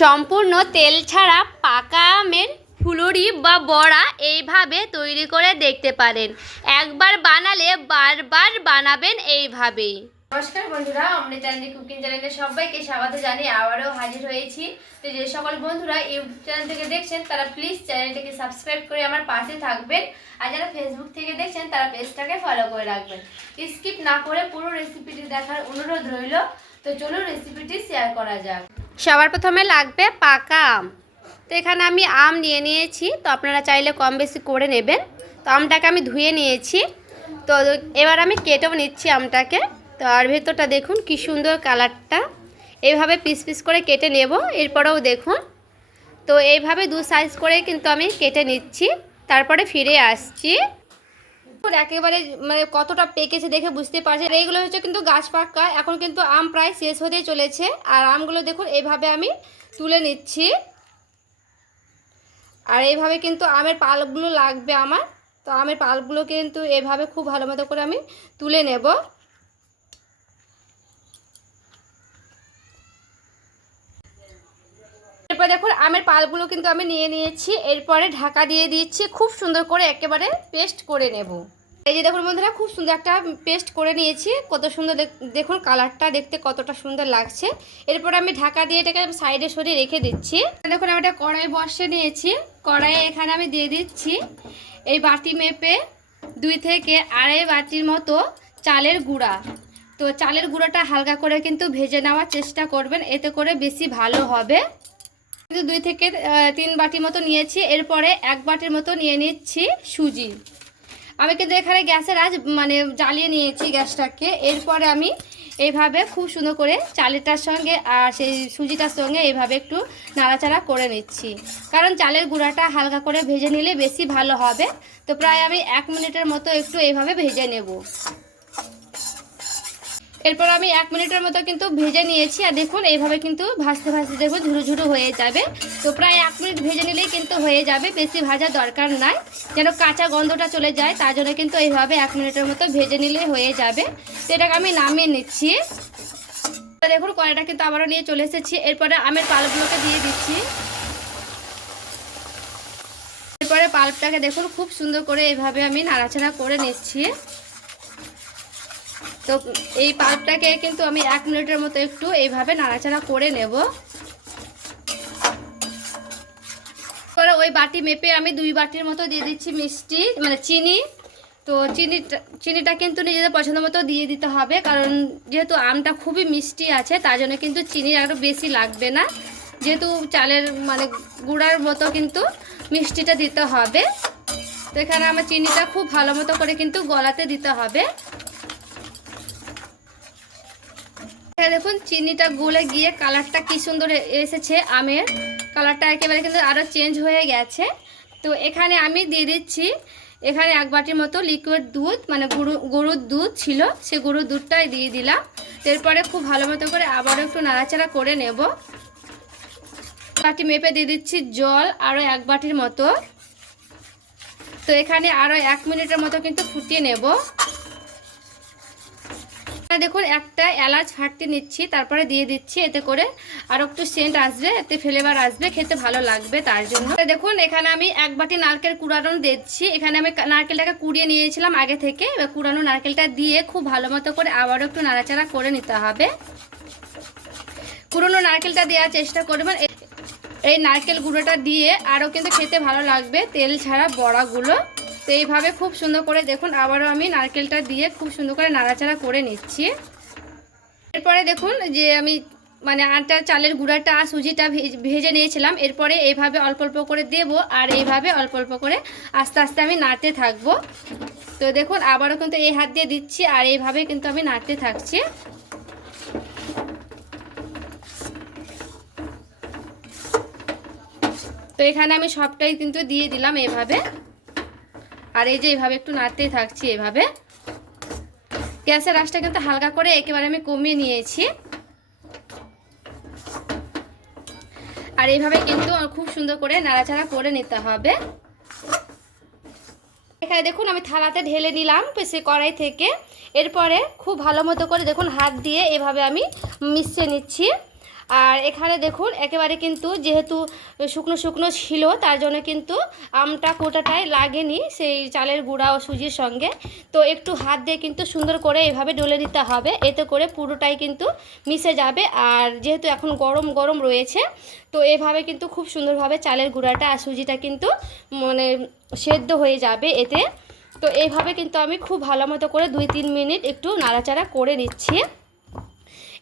সম্পূর্ণ তেল ছাড়া পাকা আমের ফুলুরি বা বড়া এইভাবে তৈরি করে দেখতে পারেন। একবার বানালে বারবার বানাবেন এইভাবেই। নমস্কার বন্ধুরা, অমৃতা কুকিং চ্যানেলে সবাইকে স্বাগত জানিয়ে আবারও হাজির হয়েছি। তো যে সকল বন্ধুরা ইউটিউব চ্যানেল থেকে দেখছেন তারা প্লিজ চ্যানেলটিকে সাবস্ক্রাইব করে আমার পাশে থাকবেন, আর যারা ফেসবুক থেকে দেখছেন তারা পেজটাকে ফলো করে রাখবেন। স্কিপ না করে পুরো রেসিপিটি দেখার অনুরোধ রইল। তো চলুন রেসিপিটি শেয়ার করা যাক। সবার প্রথমে লাগবে পাকা আম। তো এখানে আমি আম নিয়ে নিয়েছি, তো আপনারা চাইলে কম বেশি করে নেবেন। তো আমটাকে আমি ধুয়ে নিয়েছি, তো এবার আমি কেটেও নিচ্ছি আমটাকে। তো আর ভেতরটা দেখুন কি সুন্দর কালারটা, এইভাবে পিস পিস করে কেটে নেব। এরপরেও দেখুন, তো এইভাবে দু সাইজ করে কিন্তু আমি কেটে নিচ্ছি, তারপরে ফিরে আসছি। একেবারে মানে কতটা পেকেছে দেখে বুঝতে পারছেন। এইগুলো হচ্ছে কিন্তু গাছ পাকা, এখন কিন্তু আম প্রায় শেষ হতেই চলেছে। আর আমগুলো দেখুন এইভাবে আমি তুলে নিচ্ছি, আর এইভাবে কিন্তু আমের পাল্পগুলো লাগবে আমার। তো আমের পাল্পগুলো কিন্তু এইভাবে খুব ভালো মতো করে আমি তুলে নেব। এরপর দেখুন আমের পাল্পগুলো কিন্তু আমি নিয়ে নিয়েছি, এরপরে ঢাকা দিয়ে দিচ্ছি। খুব সুন্দর করে একেবারে পেস্ট করে নেব। এই যে দেখুন বন্ধুরা, খুব সুন্দর একটা পেস্ট করে নিয়েছি। কত সুন্দর দেখুন কালারটা দেখতে কতটা সুন্দর লাগছে। এরপর আমি ঢাকা দিয়ে এটাকে সাইডে সরিয়ে রেখে দিচ্ছি। দেখুন আমি একটা কড়াই বসিয়ে নিয়েছি। কড়াইয়ে এখানে আমি দিয়ে দিচ্ছি এই বাটি মেপে 2 থেকে আড়াই বাটির মতো চালের গুঁড়া। তো চালের গুঁড়োটা হালকা করে কিন্তু ভেজে নেওয়ার চেষ্টা করবেন, এতে করে বেশি ভালো হবে। কিন্তু 2 থেকে 3 বাটি মতো নিয়েছি। এরপরে 1 বাটির মতো নিয়ে নিচ্ছি সুজি। আমি কিন্তু এখানে গ্যাসের আজ মানে জ্বালিয়ে নিয়েছি গ্যাসটাকে। এরপরে আমি এইভাবে খুব সুন্দর করে চালেরটার সঙ্গে আর সেই সুজিটার সঙ্গে এইভাবে একটু নাড়াচাড়া করে নিচ্ছি, কারণ চালের গুঁড়াটা হালকা করে ভেজে নিলে বেশি ভালো হবে। তো প্রায় আমি 1 মিনিটের মতো একটু এইভাবে ভেজে নেব। এরপর আমি 1 মিনিটের মতো কিন্তু ভেজে নিয়েছি, আর দেখুন এইভাবে কিন্তু ভাজতে ভাজতে দেখুন ঝুরো ঝুরো হয়ে যাবে। তো প্রায় 1 মিনিট ভেজে নিলেই কিন্তু হয়ে যাবে, বেশি ভাজা দরকার নাই, যেন কাঁচা গন্ধটা চলে যায়। তার জন্য কিন্তু এইভাবে 1 মিনিটের মতো ভেজে নিলে হয়ে যাবে। তো এটাকে আমি নামিয়ে নিচ্ছি। দেখুন কড়াইটা কিন্তু আবারও নিয়ে চলে এসেছি। এরপরে আমের পাল্পগুলোকে দিয়ে দিচ্ছি। এরপরে পাল্পটাকে দেখুন খুব সুন্দর করে এইভাবে আমি নাড়াচাড়া করে নিচ্ছি। তো এই পাল্পটাকে কিন্তু আমি 1 মিনিটের মতো একটু এইভাবে নাড়াচাড়া করে নেব। পরে ওই বাটি মেপে আমি 2 বাটির মতো দিয়ে দিচ্ছি মিষ্টি মানে চিনি। তো চিনিটা কিন্তু নিজেদের পছন্দ মতো দিয়ে দিতে হবে, কারণ যেহেতু আমটা খুবই মিষ্টি আছে তার জন্য কিন্তু চিনি আরও বেশি লাগবে না, যেহেতু চালের মানে গুঁড়ার মতো কিন্তু মিষ্টিটা দিতে হবে। তো এখানে আমার চিনিটা খুব ভালো মতো করে কিন্তু গলাতে দিতে হবে। দেখুন চিনিটা গলে গিয়ে কালারটা কি সুন্দর এসেছে, আমের কালারটা একেবারে কিন্তু আরও চেঞ্জ হয়ে গেছে। তো এখানে আমি দিয়ে দিচ্ছি এখানে 1 বাটির মতো লিকুইড দুধ, মানে গরুর দুধ ছিল, সে গরুর দুধটাই দিয়ে দিলাম। এরপরে খুব ভালো মতো করে আবারও একটু নাড়াচাড়া করে নেব। বাটি মেপে দিয়ে দিচ্ছি জল আরও 1 বাটির মতো। তো এখানে আরও 1 মিনিটের মতো কিন্তু ফুটিয়ে নেব। দেখুন একটা এলাচ ফাটিয়ে নিচ্ছি, তারপরে দিয়ে দিচ্ছি, এতে করে আর একটু সেন্ট আসবে, এতে ফ্লেভার আসবে, খেতে ভালো লাগবে তার জন্য। দেখুন এখানে আমি 1 বাটি নারকেল কুড়ানো দিচ্ছি। এখানে আমি নারকেলটাকে কুড়িয়ে নিয়েছিলাম আগে থেকে। এবার কুড়ানো নারকেলটা দিয়ে খুব ভালো মতো করে আবারও একটু নাড়াচাড়া করে নিতে হবে। কুড়ানো নারকেলটা দেওয়ার চেষ্টা করবেন, এই নারকেল গুঁড়োটা দিয়ে আরও কিন্তু খেতে ভালো লাগবে তেল ছাড়া বড়াগুলো। তো এইভাবে খুব সুন্দর করে দেখুন আবারও আমি নারকেলটা দিয়ে খুব সুন্দর করে নাড়াচাড়া করে নিচ্ছি। এরপরে দেখুন যে আমি মানে আটা চালের গুঁড়াটা আর সুজিটা ভেজে নিয়েছিলাম, এরপরে এইভাবে অল্প অল্প করে দেব, আর এইভাবে অল্প অল্প করে আস্তে আস্তে আমি নাড়তে থাকবো। তো দেখুন আবারও কিন্তু এই হাত দিয়ে দিচ্ছি, আর এইভাবে কিন্তু আমি নাড়তে থাকছি। তো এখানে আমি সবটাই কিন্তু দিয়ে দিলাম এইভাবে, আর এই যে এইভাবে একটু নাড়তেই থাকছি। এইভাবে গ্যাসের আঁচটা কিন্তু হালকা করে একেবারে আমি কমিয়ে নিয়েছি, আর এইভাবে কিন্তু খুব সুন্দর করে নাড়াচাড়া করে নিতে হবে। এখানে দেখুন আমি থালাতে ঢেলে নিলাম সে কড়াই থেকে। এরপরে খুব ভালো মতো করে দেখুন হাত দিয়ে এভাবে আমি মিশিয়ে নিচ্ছি। আর এখানে দেখুন একেবারে কিন্তু যেহেতু শুকনো শুকনো ছিল তার জন্য কিন্তু আমটা কোটাটায় লাগেনি সেই চালের গুঁড়া ও সুজির সঙ্গে। তো একটু হাত দিয়ে কিন্তু সুন্দর করে এভাবে ডলে নিতে হবে, এতে করে পুরোটাই কিন্তু মিশে যাবে। আর যেহেতু এখন গরম গরম রয়েছে তো এভাবে কিন্তু খুব সুন্দরভাবে চালের গুঁড়াটা আর সুজিটা কিন্তু মানে সেদ্ধ হয়ে যাবে এতে। তো এইভাবে কিন্তু আমি খুব ভালো মতো করে 2-3 মিনিট একটু নাড়াচাড়া করে নিচ্ছি।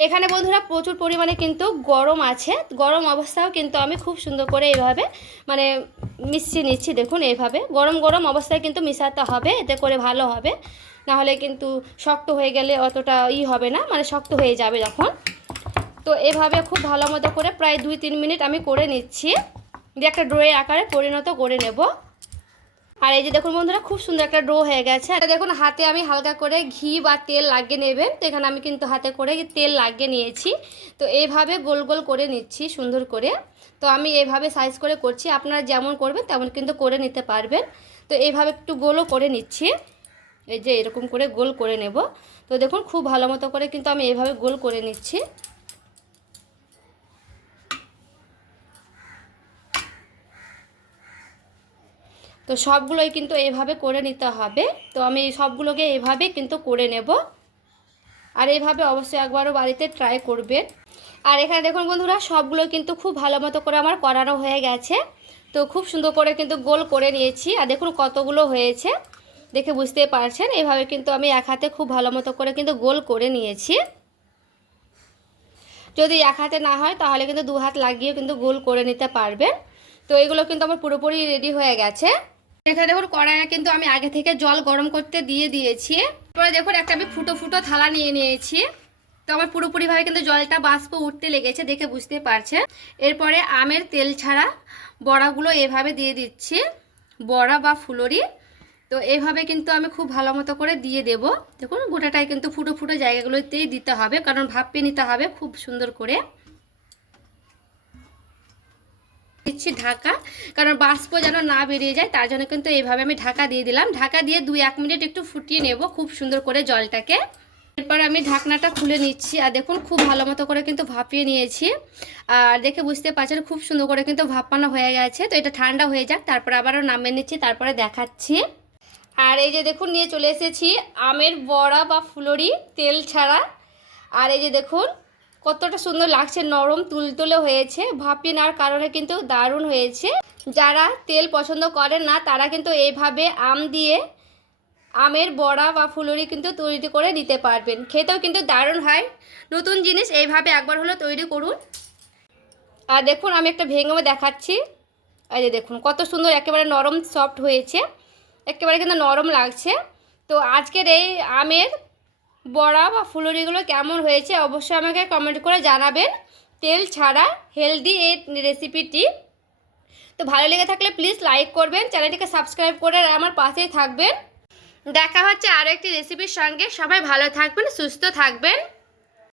এখানে বন্ধুরা প্রচুর পরিমাণে কিন্তু গরম আছে, গরম অবস্থাও কিন্তু আমি খুব সুন্দর করে এইভাবে মানে মিশিয়ে নিচ্ছি। দেখুন এইভাবে গরম গরম অবস্থায় কিন্তু মিশাতে হবে, এতে করে ভালো হবে। নাহলে কিন্তু শক্ত হয়ে গেলে অতটা হবে না, মানে শক্ত হয়ে যাবে যখন। তো এভাবে খুব ভালো মতো করে প্রায় 2-3 মিনিট আমি করে নিচ্ছি, দিয়ে একটা ডোয়ের আকারে পরিণত করে নেব। আর এই যে দেখুন বন্ধুরা খুব সুন্দর একটা ডো হয়ে গেছে। আর দেখুন হাতে আমি হালকা করে ঘি বা তেল লাগিয়ে নেবেন। তো এখানে আমি কিন্তু হাতে করে তেল লাগিয়ে নিয়েছি। তো এইভাবে গোল গোল করে নিচ্ছি সুন্দর করে। তো আমি এইভাবে সাইজ করে করছি, আপনারা যেমন করবেন তেমন কিন্তু করে নিতে পারবেন। তো এইভাবে একটু গোলও করে নিচ্ছি, এই যে এরকম করে গোল করে নেব। তো দেখুন খুব ভালো মতো করে কিন্তু আমি এইভাবে গোল করে নিচ্ছি। তো সবগুলোই কিন্তু এইভাবে করে নিতে হবে। তো আমি সবগুলোকে এইভাবে কিন্তু করে নেব। আর এইভাবে অবশ্যই একবারও বাড়িতে ট্রাই করবেন। আর এখানে দেখুন বন্ধুরা সবগুলো কিন্তু খুব ভালো মতো করে আমার করানো হয়ে গেছে। তো খুব সুন্দর করে কিন্তু গোল করে নিয়েছি। আর দেখুন কতগুলো হয়েছে দেখে বুঝতেই পারছেন। এইভাবে কিন্তু আমি এক হাতে খুব ভালো মতো করে কিন্তু গোল করে নিয়েছি। যদি এক হাতে না হয় তাহলে কিন্তু 2 হাত লাগিয়ে কিন্তু গোল করে নিতে পারবেন। তো এগুলো কিন্তু আমার পুরোপুরি রেডি হয়ে গেছে। এখানে দেখুন কড়াইয়ে কিন্তু আমি আগে থেকে জল গরম করতে দিয়ে দিয়েছি। এরপরে দেখুন একটা আমি ফুটো ফুটো থালা নিয়ে নিয়েছি। তো আমার পুরোপুরিভাবে কিন্তু জলটা বাষ্প উঠতে লেগেছে দেখে বুঝতে পারছে। এরপরে আমের তেল ছাড়া বড়াগুলো এভাবে দিয়ে দিচ্ছি, বড়া বা ফুলুরি। তো এইভাবে কিন্তু আমি খুব ভালো মতো করে দিয়ে দেব। দেখুন গোটাটাই কিন্তু ফুটো ফুটো জায়গাগুলোতেই দিতে হবে, কারণ ভাপে নিতে হবে খুব সুন্দর করে। দিচ্ছি ঢাকা, কারণ বাষ্প যেন না বেরিয়ে যায় তার জন্য কিন্তু এইভাবে আমি ঢাকা দিয়ে দিলাম। ঢাকা দিয়ে 2-1 মিনিট একটু ফুটিয়ে নেব খুব সুন্দর করে জলটাকে। এরপর আমি ঢাকনাটা খুলে নিচ্ছি। আর দেখুন খুব ভালো মতো করে কিন্তু ভাপিয়ে নিয়েছি। আর দেখে বুঝতে পারছেন খুব সুন্দর করে কিন্তু ভাপানো হয়ে গেছে। তো এটা ঠান্ডা হয়ে যাক, তারপর আবারও নামিয়ে নিচ্ছি, তারপরে দেখাচ্ছি। আর এই যে দেখুন নিয়ে চলে এসেছি আমের বড়া বা ফুলুরি তেল ছাড়া। আর এই যে দেখুন কতটা সুন্দর লাগছে, নরম তুলতুলে হয়েছে, ভাপিয়ে নেওয়ার কারণে কিন্তু দারুণ হয়েছে। যারা তেল পছন্দ করেন না তারা কিন্তু এইভাবে আম দিয়ে আমের বড়া বা ফুলুরি কিন্তু তৈরি করে নিতে পারবেন, খেতেও কিন্তু দারুণ হয়। নতুন জিনিস এইভাবে একবার হলো তৈরি করুন। আর দেখুন আমি একটা ভেঙে দেখাচ্ছি। এই যে দেখুন কত সুন্দর একেবারে নরম সফট হয়েছে, একেবারে কিন্তু নরম লাগছে। তো আজকের এই আমের বড়া বা ফুলুরিগুলো কেমন হয়েছে অবশ্যই আমাকে কমেন্ট করে জানাবেন। তেল ছাড়া হেলদি এই রেসিপিটি। তো ভালো লেগে থাকলে প্লিজ লাইক করবেন, চ্যানেলটিকে সাবস্ক্রাইব করে আমার পাশেই থাকবেন। দেখা হচ্ছে আরও একটি রেসিপির সঙ্গে। সবাই ভালো থাকবেন, সুস্থ থাকবেন।